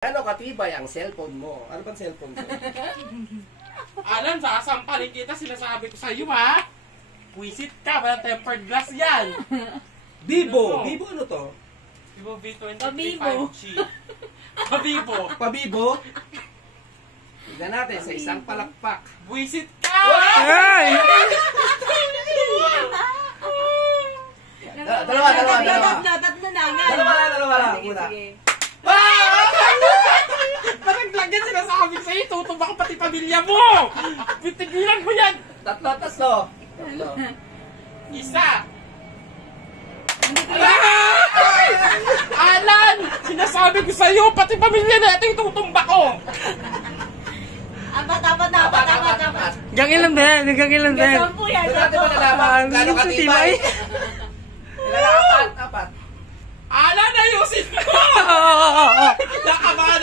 Ano katibay ang cellphone mo? Ano bang cellphone mo? Alam, sasampalin kita, sinasabi ko sa'yo ha. Puisit ka, wala tempered glass yan. Bibo! Bibo ano to? Vivo V23 Pabibo. 5G. Pabibo. Pabibo? Tignan natin sa isang palakpak. Buisit ka! Ay! Dalawa. Tatlo na nga. Dalawa lang. Sige, Muna. sige. Parang sinasabi sa'yo, tutuba ko pati pamilya mo! Bitigilan mo yan! Tatlo. Isa! Alan! Sinasabi ko sa'yo, pati pamilya natin tutumba ko! Apat. Gang ilan din? Gang ilan din? Sampu yan. Doon natin malalaman kung gaano katibay. Ilan? Apat. Alan, ayusin mo! Nakabahan